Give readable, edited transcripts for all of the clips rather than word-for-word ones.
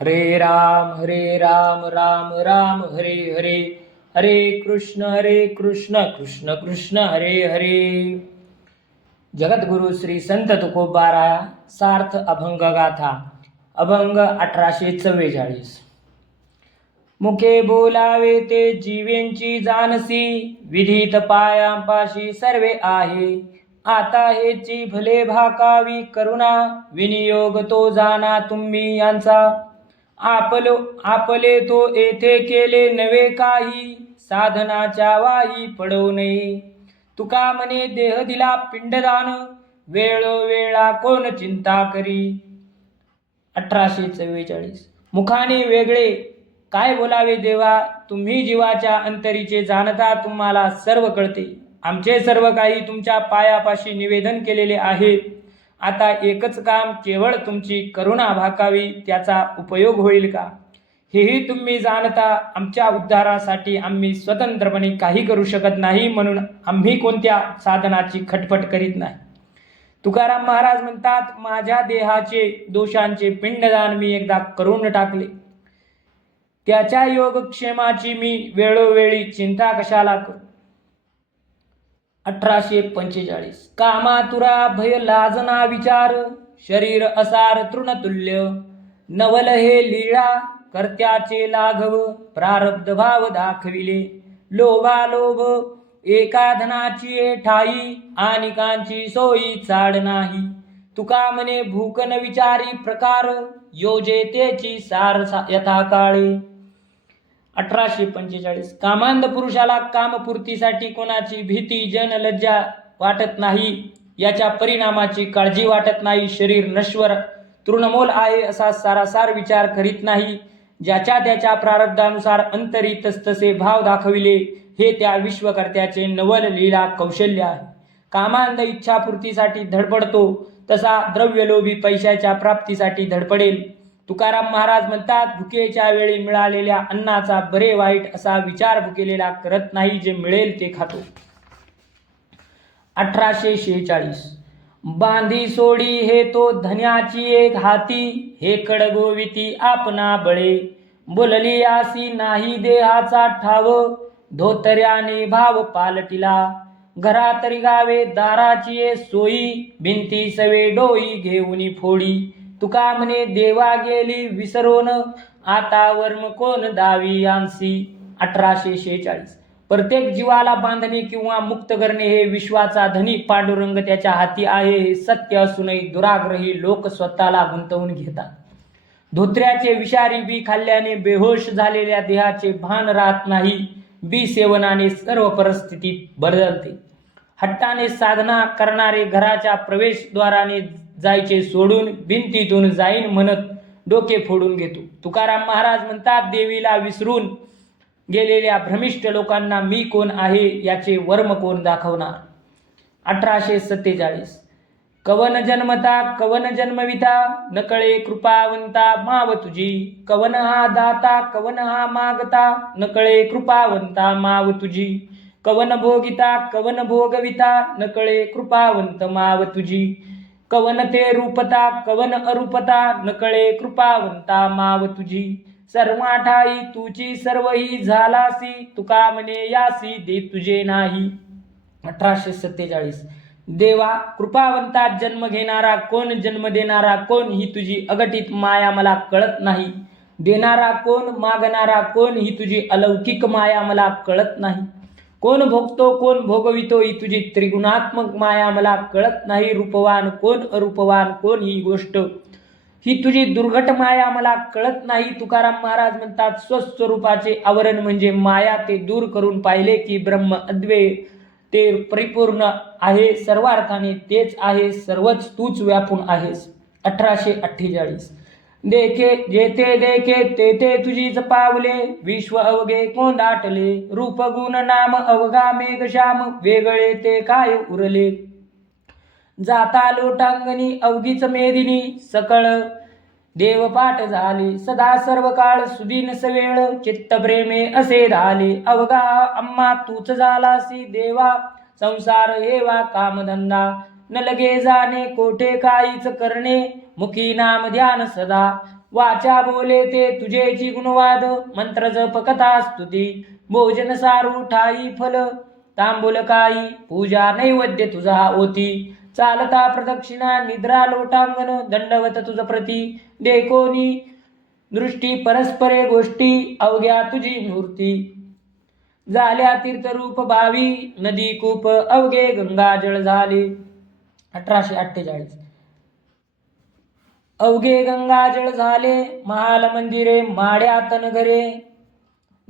हरे राम राम राम हरे हरे, हरे कृष्ण कृष्ण कृष्ण हरे हरे. जगद्गुरु श्री संत तुकोबारा सार्थ अभंग गाथा. अभंग 1844. मुखे बोलावे ते जीवेंची जानसी, विधित पायांपाशी सर्वे आहे. आता हेची भले भाकावी करुणा, विनियोग तो जाना तुम्ही यांचा. आपले तो येथे केले नवे काही, साधनाच्या वाही पडवू नये. तुका म्हणे देह दिला पिंडदान, वेळोवेळा कोण चिंता करी. 1844. मुखाने वेगळे काय बोलावे देवा, तुम्ही जीवाच्या अंतरीचे जाणता, तुम्हाला सर्व कळते. आमचे सर्व काही तुमच्या पायापाशी निवेदन केलेले आहे. आता एकच काम, केवळ तुमची करुणा भाकावी, त्याचा उपयोग होईल का हेही तुम्ही जाणता. आमच्या उद्धारासाठी आम्ही स्वतंत्रपणे काही करू शकत नाही, म्हणून आम्ही कोणत्या साधनाची खटपट करीत नाही. तुकाराम महाराज म्हणतात, माझ्या देहाचे दोषांचे पिंडदान मी एकदा करून टाकले. त्याच्या योगक्षेमाची मी वेळोवेळी चिंता कशाला करू. 1845. कामातुरा भय लाजना विचार, शरीर असार तृणतुल्य. नवल हे लीळा कर्त्याचे लाघव, प्रारब्ध भाव दाखविले. लोभालोभ एका धनाची ठाई, आनिकांची सोयी चाड नाही. तुका म्हणे भूक न विचारी प्रकार, योजे तेची सार यथाकाळे. 1845. कामांध पुरुषाला कामपूर्तीसाठी कोणाची भीती जन लज्जा वाटत नाही, याच्या परिणामाची काळजी वाटत नाही. शरीर नश्वर तृणमूल आहे असा सारासार विचार करीत नाही. ज्याच्या त्याच्या प्रारब्धानुसार अंतरी तसतसे भाव दाखविले, हे त्या विश्वकर्त्याचे नवल लीला कौशल्य आहे. कामांध इच्छापूर्तीसाठी धडपडतो, तसा द्रव्यलोभी पैशाच्या प्राप्तीसाठी धडपडेल. तुकाराम महाराज म्हणतात, भुकेच्या वेळी मिळालेल्या अन्नाचा बरे वाईट असा विचार भुकेलेला करत नाही, जे मिळेल ते खातो. 1846. बांधी सोडी हे तो धन्याची एक हाती, हे कडगोविती आपणा बळे. बोलली आसी नाही देहाचा ठाव, धोतऱ्याने भाव पालटिला. घरात रिगावे दाराची सोयी, भिंती सवे डोई घेऊनी फोडी. तुका म्हणे देवा गेली विसरून, आता वर्म कोण दावी यांसी. 1846. प्रत्येक जीवाला बांधणे किंवा मुक्त करणे हे विश्वाचा धनी पांडुरंग त्याच्या हाती आहे, हे सत्य असूनही दुराग्रही लोक स्वतःला गुंतवून घेतात. धोत्र्याचे विषारी बी खाल्ल्याने बेहोश झालेल्या देहाचे भान राहत नाही. बी सेवनाने सर्व परिस्थिती बदलते. हट्टाने साधना करणारे घराच्या प्रवेशद्वाराने जायचे सोडून भिंतीतून जाईन म्हणत डोके फोडून घेतो. तुकाराम महाराज म्हणतात, देवीला विसरून गेलेल्या भ्रमिष्ठ लोकांना मी कोण आहे याचे वर्म कोण दाखवणार. 1847. कवन जन्मता कवन जन्मविता, नकळे कृपावंता माव तुझी. कवन हा दाता कवन हा मागता, नकळे कृपावंता माव तुझी. कवन भोगिता कवन भोगविता, नकळे कृपावंत माव तुझी. कवन ते रूपता कवन अरूपता, नकळे कृपावंता माव तुझी. सर्वाठाई तुझी सर्वही झालासी, तुका म्हणे यासी दे तुझे नाही. 1847. देवा, कृपावंतात जन्म घेणारा कोण, जन्म देणारा कोण, ही तुझी अगटित माया मला कळत नाही. देणारा कोण, मागणारा कोण, ही तुझी अलौकिक माया मला कळत नाही. कोण भोगतो कोण भोगवितो, ही तुझी त्रिगुणात्मक माया मला कळत नाही. रूपवान कोण अरूपवान कोण, ही गोष्ट ही तुझी दुर्घट माया मला कळत नाही. तुकाराम महाराज म्हणतात, स्वस्वरूपाचे आवरण म्हणजे माया, ते दूर करून पाहिले की ब्रह्म अद्वैत ते परिपूर्ण आहे. सर्वार्थाने तेच आहे, सर्वच तूच व्यापून आहेस. 1848. देखे जेथे देखे तेथे तुझीच पावले, विश्व अवघे कोंदाटले. रूप गुण नाम अवघा मेघश्याम, वेगळे ते काय उरले. जाता लोटांगणी अवघीच मेदिनी, सकळ देवपाठ झाले. सदा सर्व काळ सुदीन सवेळ, चित्त प्रेमे असे झाले. अवघा अम्मा तूच झालासी देवा, संसार हेवा कामधंदा. न लगे जाणे कोठे काहीच करणे, मुखी नाम ध्यान सदा. वाचा बोले ते तुझेची गुणवाद मंत्र जप कथा स्तुती भोजन सारू ठाई फल तांबूल काही पूजा नैवेद्य तुझा होती चालता प्रदक्षिणा निद्रा लोटांगण दंडवत तुझ प्रती देखोनी दृष्टी परस्परे गोष्टी अवघ्या तुझी मूर्ती झाल्या तीर्थरूप भावी नदी कूप अवघे गंगाजळ झाले 1848 अवघे गंगाजळ झाले महाल मंदिरे माड्यात नगरे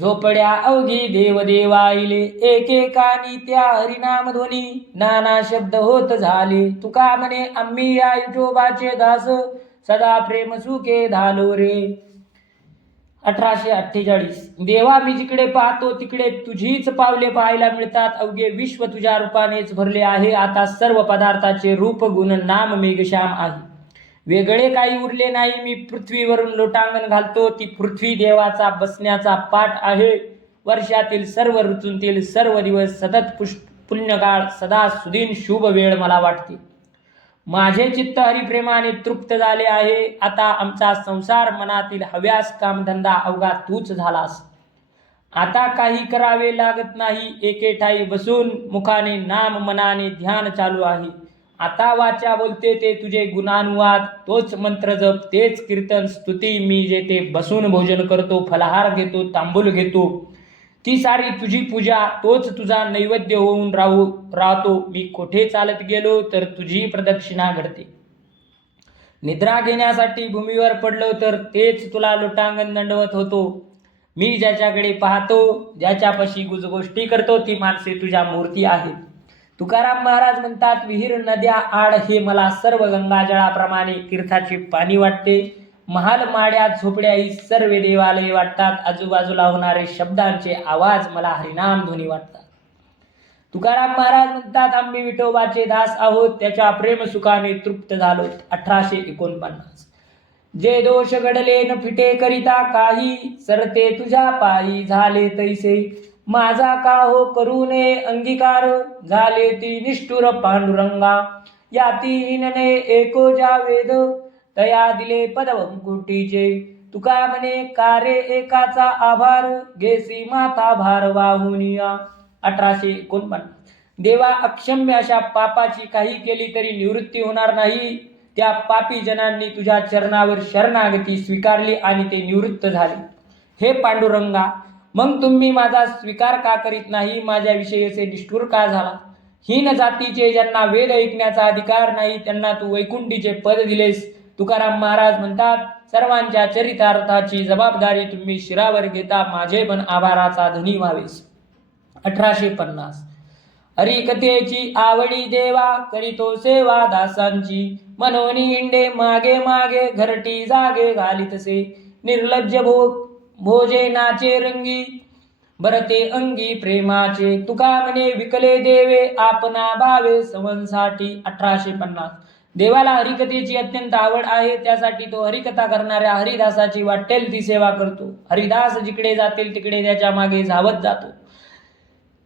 झोपड्या अवघी देवदेवाईले एकेकानी त्या हरिनाम ध्वनी नाना शब्द होत झाले तुका म्हणे आम्ही या विठोबाचे दास सदा प्रेम सुखे धालो रे 1848 देवा मी जिकडे पाहतो तिकडे तुझीच पावले पाहायला मिळतात अवघे विश्व तुझ्या रूपानेच भरले आहे आता सर्व पदार्थाचे रूप गुण नाम मेघश्याम आहे वेगळे काही उरले नाही मी पृथ्वीवरून लोटांगण घालतो ती पृथ्वी देवाचा बसण्याचा पाठ आहे वर्षातील सर्व ऋतूंतील सर्व दिवस सतत पुण्यकाळ सदा सुदीन शुभ वेळ मला वाटते माझे चित्त हरिप्रेमाने तृप्त झाले आहे आता आमचा संसार मनातील हव्यास कामधंदा अवघा तूच झालास आता काही करावे लागत नाही एके ठाई बसून मुखाने नाम मनाने ध्यान चालू आहे आता वाचा बोलते ते तुझे गुणानुवाद तोच मंत्र जप तेच कीर्तन स्तुती मी जे ते बसून भोजन करतो फलाहार घेतो तांबूल घेतो ती सारी तुझी पूजा तोच तुझा नैवेद्य होऊन राहतो मी कोठे चालत गेलो तर तुझी प्रदक्षिणा घडते निद्रा घेण्यासाठी भूमीवर पडलो तर तेच तुला लोटांगण दंडवत होतो मी ज्याच्याकडे पाहतो ज्याच्यापाशी गुजगोष्टी करतो ती माणसे तुझ्या मूर्ती आहेत तुकाराम महाराज म्हणतात विहीर नद्या आड हे मला सर्व गंगाजळाप्रमाणे तीर्थाचे पाणी वाटते महाल माड्या झोपड्या ही सर्व देवालये वाटतात आजूबाजूला होणारे शब्दांचे आवाज मला हरिनाम ध्वनी वाटतात तुकाराम महाराज म्हणतात आम्ही विठोबाचे दास आहोत त्याच्या प्रेम सुखाने तृप्त झालो 1849 जे दोष घडले न फिटे करिता काही सरते तुझ्या पायी झाले तैसे माझा का हो करू नये अंगीकार झाले ती निष्ठुर पांडुरंगा याती हिनने एको जा वेद तया दिले पदवंकुटीचे तुका म्हणे कारे एकाचा आभार घेसी माथा भार वाहुनिया 1849 देवा अक्षम्य अशा पापाची काही केली तरी निवृत्ती होणार नाही त्या पापी जनांनी तुझ्या चरणावर शरणागती स्वीकारली आणि ते निवृत्त झाले हे पांडुरंगा मग तुम्ही माझा स्वीकार का करीत नाही माझ्याविषयीचे निष्ठुर का झाला हीन जातीचे ज्यांना वेद ऐकण्याचा अधिकार नाही त्यांना तू वैकुंठीचे पद दिलेस तुकाराम महाराज म्हणतात सर्वांच्या चरितार्थाची जबाबदारी तुम्ही शिरावर घेता माझे पण आभाराचा धनी व्हावेस 1850 हरिकथेची आवडी देवा करीतो सेवा दासांची मनोनी हिंडे मागे मागे घरटी जागे घालितसे निर्लज्ज भोजे नाचे रंगी भरते अंगी प्रेमाचे तुका म्हणे विकले देवे आपणा भावे सवंसाठी 1850 देवाला हरिकथेची अत्यंत आवड आहे त्यासाठी तो हरिकथा करणाऱ्या हरिदासाची वाटेल ती सेवा करतो हरिदास जिकडे जातील तिकडे त्याच्या मागे धावत जातो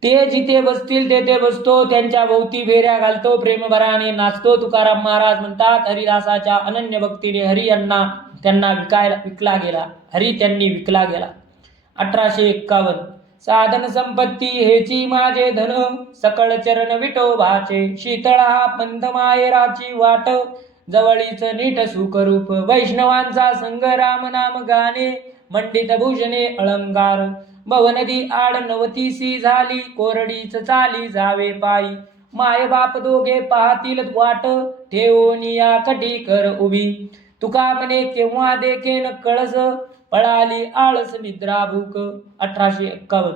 ते जिथे बसतील तेथे बसतो त्यांच्या भोवती फेऱ्या घालतो प्रेमभराने नाचतो तुकाराम महाराज म्हणतात हरिदासाच्या अनन्य भक्तीने हरी यांना त्यांना विकला गेला हरी त्यांनी विकला गेला 1851 साधन संपत्ती हेची माझे धन सकळ चरण विठोबाचे शीतळा पंथ मायराची वाट जवळीच नीट सुखरूप वैष्णवांचा संग राम नाम गाणे मंडित भूषणे अलंकार भवनदी आड नवतीसी झाली कोरडीच चाली जावे पायी माय बाप दोघे पाहतील वाट ठेवून या कटी कर उभी तुका म्हणे केव्हा देखेन कळस पळाली आळस निद्रा भूक 1851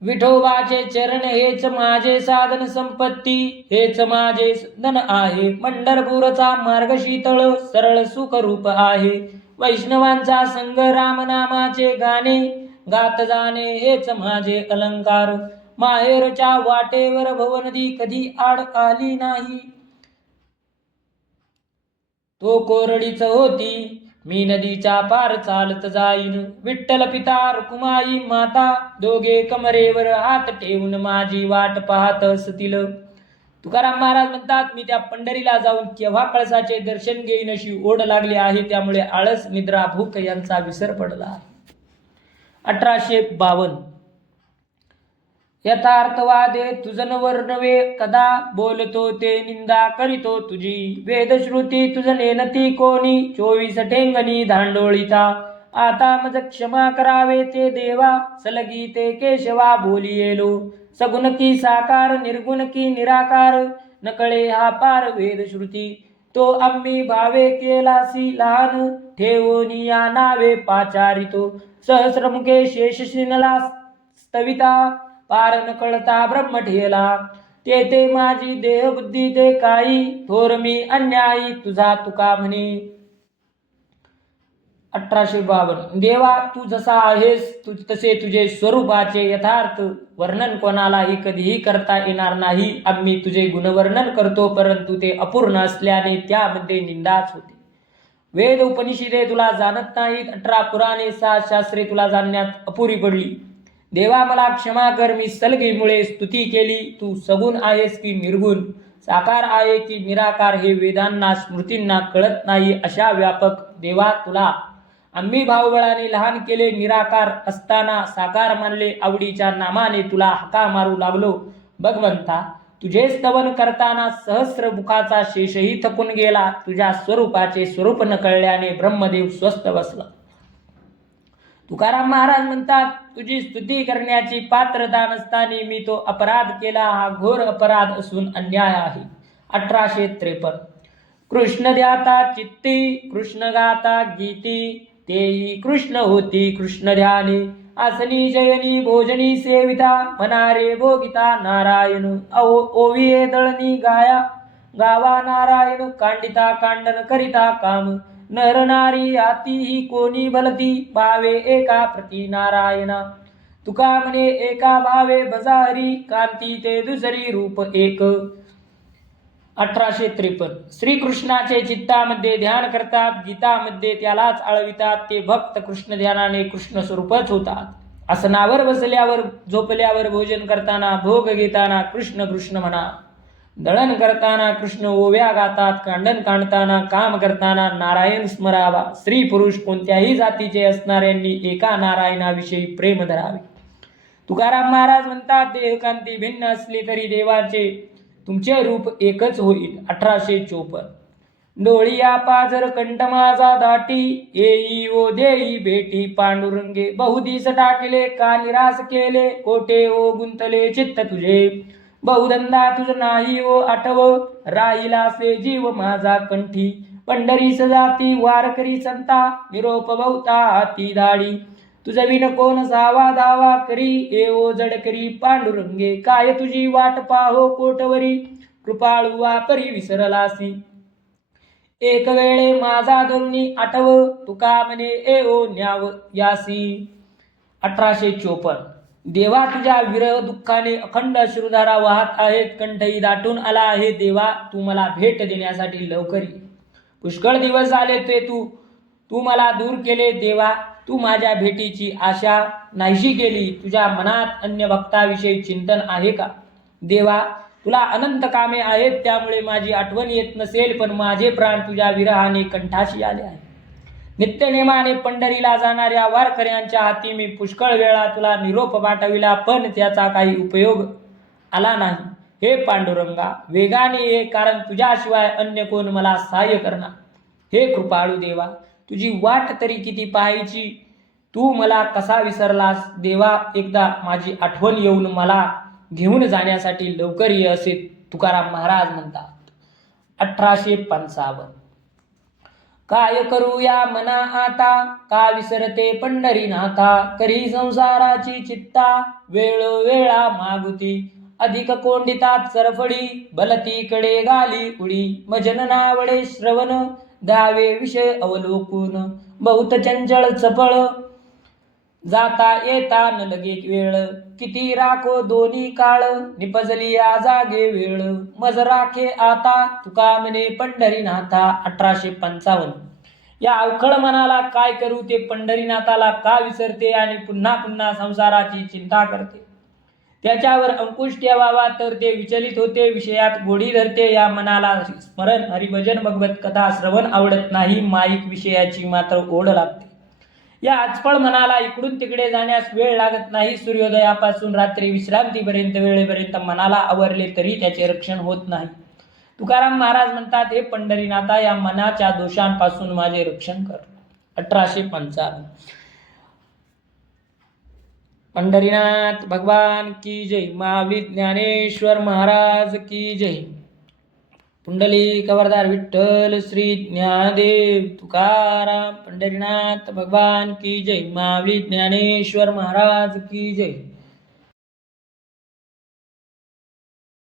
विठोबाचे चरण हेच माझे साधन संपत्ती हेच माझे धन आहे पंढरपूरचा मार्ग शीतळ सरळ सुखरूप आहे वैष्णवांचा संग राम नामाचे गाणे गात जाणे हेच माझे अलंकार माहेरच्या वाटेवर भवनदी कधी आड आली नाही तो कोरडीच होती मी नदीच्या पार चालत जाईन विठ्ठल पिता रुक्माई माता दोघे कमरेवर हात ठेवून माझी वाट पाहत असतील तुकाराम महाराज म्हणतात, मी त्या पंढरीला जाऊन केव्हा कळसाचे दर्शन घेईन अशी ओढ लागली आहे, त्यामुळे आळस, निद्रा, भूक यांचा विसर पडला आहे. 1852 यथार्थवादे तुझन वर्णवे कदा बोलतो ते निंदा करीतो तुझी वेदश्रुती तुझ नेनती कोणी 24 ठेंगणी धांडोळीचा आता मज क्षमा करावे ते देवा सलगी ते केशवा बोलियेलो सगुण की साकार निर्गुण की निराकार नकळे हा पार वेदश्रुती तो आम्ही भावे केलासी लहान ठेवोनी या नावे पाचारितो सहस्रमुखे शेषशिनला स्तविता पार न कळता ब्रह्म ठेला ते माझी देहबुद्धी ते काही थोर मी अन्यायी तुझा तुका म्हणे. 1852 देवा तू जसा आहेस तसे तुझे स्वरूपाचे यथार्थ वर्णन कोणालाही कधीही करता येणार नाही. आम्ही तुझे गुणवर्णन करतो, परंतु ते अपूर्ण असल्याने त्यामध्ये निंदाच होते. वेद उपनिषदे तुला जाणत नाहीत, 18 पुराणे 6 शास्त्रे तुला जाणण्यात अपुरी पडली. देवा मला क्षमा कर, मी सलगीमुळे स्तुती केली. तू सगुण आहेस की निर्गुण, साकार आहे की निराकार हे वेदांना स्मृतींना कळत नाही. अशा व्यापक देवा तुला आम्ही भावबळाने लहान केले, निराकार असताना साकार मानले. आवडीच्या नामाने तुला हाका मारू लागलो. भगवंता तुझे स्तवन करताना सहस्र मुखाचा शेषही थकून गेला. तुझ्या स्वरूपाचे स्वरूप न कळल्याने ब्रह्मदेव स्वस्थ बसला. तुकाराम महाराज म्हणतात, तुझी स्तुती करण्याची पात्रता नसताना मी तो अपराध केला, हा घोर अपराध असून अन्याय आहे. 1853 कृष्ण ध्याता चित्ती कृष्ण गाता गीती तेही कृष्ण होती कृष्ण ध्याने आसनी जयनी भोजनी सेविता मनारे भोगिता नारायण ओविये दळणी गावा नारायण कांडिता कांडन करिता काम नर नारी आती ही कोणी भलती भावे एका प्रती नारायणा तुका म्हणे एका भावे भजा हरी कांती ते दुसरी रूप एक. 1853 श्रीकृष्णाचे चित्तामध्ये ध्यान करतात, गीतामध्ये त्यालाच आळवितात. ते भक्त कृष्ण ध्यानाने कृष्ण स्वरूपच होतात. आसनावर बसल्यावर, झोपल्यावर, भोजन करताना, भोग घेताना कृष्ण कृष्ण म्हणा. दळण करताना कृष्ण ओव्या गातात, कांडण काढताना, काम करताना नारायण स्मरावा. स्त्री पुरुष कोणत्याही जातीचे असणाऱ्यांनी एका नारायणाविषयी प्रेम धरावे. तुकाराम महाराज म्हणतात, देहकांती भिन्न असली तरी देवाचे तुमचे रूप एकच होईल. 1854 डोळिया पाजर कंठ माझा दाटी येई ओ देई भेटी पांडुरंगे बहुदिस टाकले का निराश केले कोठे ओ गुंतले चित्त तुझे बहुधंदा तुझ नाही ओ आठव राहिला से जीव माझा कंठी पंढरी सजाती वारकरी संता निरोप बहुता हाती दाढी तुझ विन कोण जावा दावा करी एवो जडकरी पांडुरंगे काय तुझी वाट पाहो कोटवरी कृपाळू वापरी विसरलासी एक वेळे माझा धरुणी आठव तुका म्हणे एवो न्याव यासी. 1854 देवा तुझ्या विरह दुःखाने अखंड अश्रुधारा वाहत आहेत, कंठही दाटून आला आहे. देवा तू मला भेट देण्यासाठी लवकर ये. पुष्कळ दिवस झाले ते तू मला दूर केले. देवा तू माझ्या भेटीची आशा नाहीशी केली. तुझ्या मनात अन्य भक्ताविषयी चिंतन आहे का? देवा तुला अनंत कामे आहेत, त्यामुळे माझी आठवण येत नसेल, पण माझे प्राण तुझ्या विरहाने कंठाशी आले आहे. नित्यनेमाने पंढरीला जाणाऱ्या वारकऱ्यांच्या हाती मी पुष्कळ वेळा तुला निरोप पाठविला, पण त्याचा काही उपयोग आला नाही. हे पांडुरंगा वेगाने ये, कारण तुझ्याशिवाय अन्य कोण मला सहाय्य करणार. हे कृपाळू देवा तुझी वाट तरी किती पाहायची, तू मला कसा विसरलास. देवा एकदा माझी आठवण येऊन मला घेऊन जाण्यासाठी लवकर ये, असे तुकाराम महाराज म्हणतात. 1855 काय करू या मना आता का विसरते पंढरीनाथा करी संसाराची चित्ता वेळोवेळा मागुती अधिक कोंडितात सरफडी बलतीकडे गाली उडी मजन नावडे श्रवण द्यावे विषय अवलोकून बहुत चंचळ चपळ जाता येता न लगे वेळ किती राखो दोन्ही काळ निपजली या जागे वेळ मज राखे आता तुका म्हणे पंढरीनाथा. 1855 या अवखळ मनाला काय करू, ते पंढरीनाथाला का विसरते आणि पुन्हा पुन्हा संसाराची चिंता करते. त्याच्यावर अंकुश ठेवावा तर ते विचलित होते, विषयात गोडी धरते. या मनाला स्मरण, हरिभजन, भगवत कथा श्रवण आवडत नाही, माईक विषयाची मात्र ओढ लागते. या आचपळ मनाला इकडून तिकडे जाण्यास वेळ लागत नाही. सूर्योदयापासून रात्री विश्रांतीपर्यंत वेळेपर्यंत मनाला आवरले तरी त्याचे रक्षण होत नाही. तुकाराम महाराज म्हणतात, हे पंढरीनाथा, या मनाच्या दोषांपासून माझे रक्षण कर. 1855. पंढरीनाथ भगवान की जय. महावीर ज्ञानेश्वर महाराज की जय. पुंडलिक वरदार विठ्ठल श्री ज्ञानदेव तुकाराम. पंढरीनाथ भगवान की जय. महावीर ज्ञानेश्वर महाराज की जय.